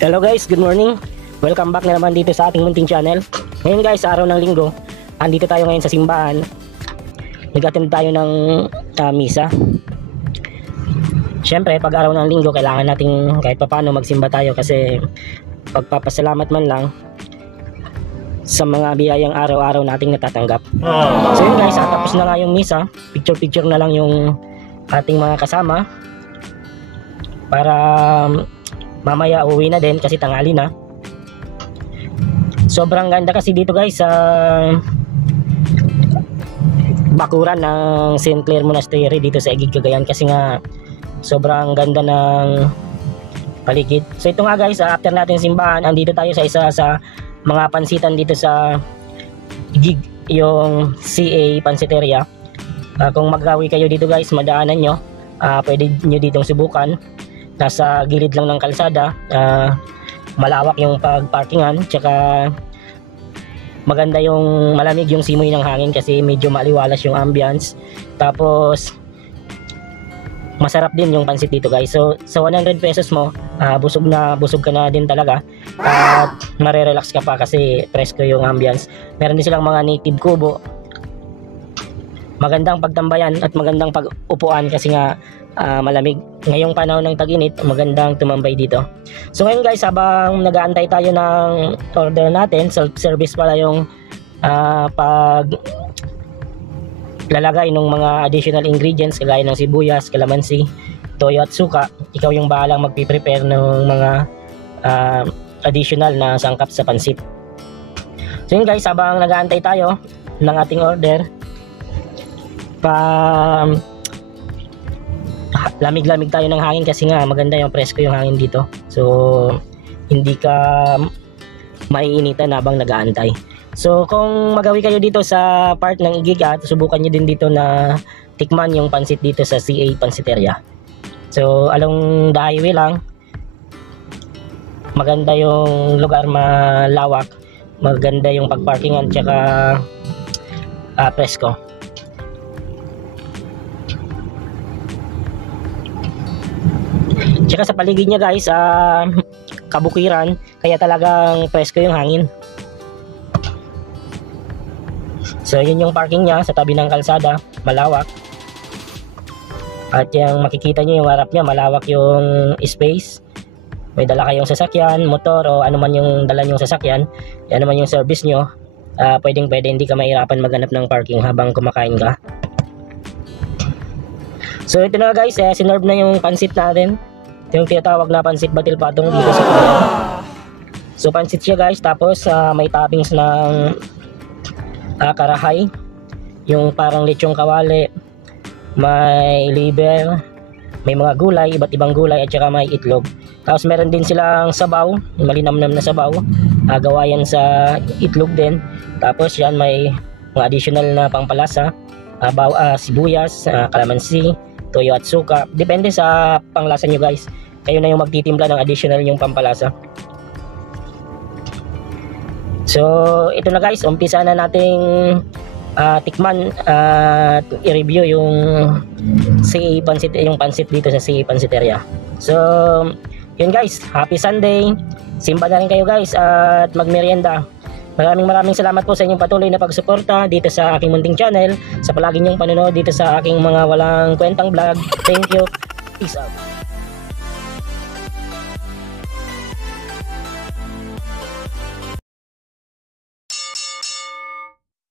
Hello guys, good morning. Welcome back na naman dito sa ating munting channel. Ngayon guys, araw ng linggo, andito tayo ngayon sa simbahan. Nag-attend tayo ng misa. Siyempre, pag araw ng linggo, kailangan nating kahit papaano magsimba tayo kasi pagpapasalamat man lang sa mga biyayang araw-araw nating natatanggap. So yun guys, tapos na nga yung misa. Picture-picture na lang yung ating mga kasama para mamaya uwi na din kasi tanghali na. Sobrang ganda kasi dito guys sa bakuran ng St. Clair Monastery dito sa Taguig, Cagayan, kasi nga sobrang ganda ng paligid. So ito nga guys, after natin simbahan, andito tayo sa isa sa mga pansitan dito sa Taguig, yung CA Pansiteria. Kung magawi kayo dito guys, madaanan nyo, pwede nyo ditong subukan. Nasa gilid lang ng kalsada, malawak yung pagparkingan, tsaka maganda yung malamig yung simoy ng hangin kasi medyo maliwalas yung ambience. Tapos masarap din yung pansit dito guys. So sa 100 pesos mo, busog ka na din talaga at marerelax ka pa kasi presko yung ambience. Meron din silang mga native kubo, magandang pagtambayan at magandang pag-upuan kasi nga malamig. Ngayong panahon ng tag-init, magandang tumambay dito. So ngayon guys, habang nag-aantay tayo ng order natin, self-service pala yung pag lalagay ng mga additional ingredients kagaya ng sibuyas, kalamansi, toyo at suka. Ikaw yung bahalang magpiprepare ng mga additional na sangkap sa pansit. So yun guys, habang nag-aantay tayo ng ating order, lamig-lamig tayo ng hangin kasi nga maganda yung presko yung hangin dito. So hindi ka maiinitan habang nag-aantay. So kung magawi kayo dito sa part ng Taguig, subukan nyo din dito na tikman yung pansit dito sa CA Pansiteria. So along the highway lang, maganda yung lugar, malawak, maganda yung pagparkingan, tsaka presko. Tsaka sa paligid niya guys, kabukiran, kaya talagang presko yung hangin. So yun yung parking niya sa tabi ng kalsada, malawak. At yung makikita niyo yung harap niya, malawak yung space. May dala kayong sasakyan, motor o ano man yung dala nyong sasakyan, ano man yung service nyo, pwede hindi ka mahirapan maghanap ng parking habang kumakain ka. So ito na guys, sinerve na yung pansit natin. Yung tinatawag na pansit batil patong dito sa Cagayan. So pansit siya guys, tapos may toppings ng karahay, yung parang lechong kawali, may liver, may mga gulay, iba't ibang gulay, at saka may itlog. Tapos meron din silang sabaw, malinamnam na sabaw, gawa yan sa itlog din. Tapos yan may mga additional na pangpalasa, sibuyas, kalamansi, toyo at suka. Depende sa panglasa nyo guys, kayo na yung magtitimpla ng additional yung pampalasa. So ito na guys, umpisa na nating tikman at i-review yung CA Pansit, yung pansit dito sa CA Pansiteria. So yun guys, happy Sunday, simba na rin kayo guys at magmerienda. Maraming salamat po sa inyong patuloy na pagsuporta dito sa aking munting channel, sa palagi niyong panonood dito sa aking mga walang kwentang vlog. Thank you. Peace out.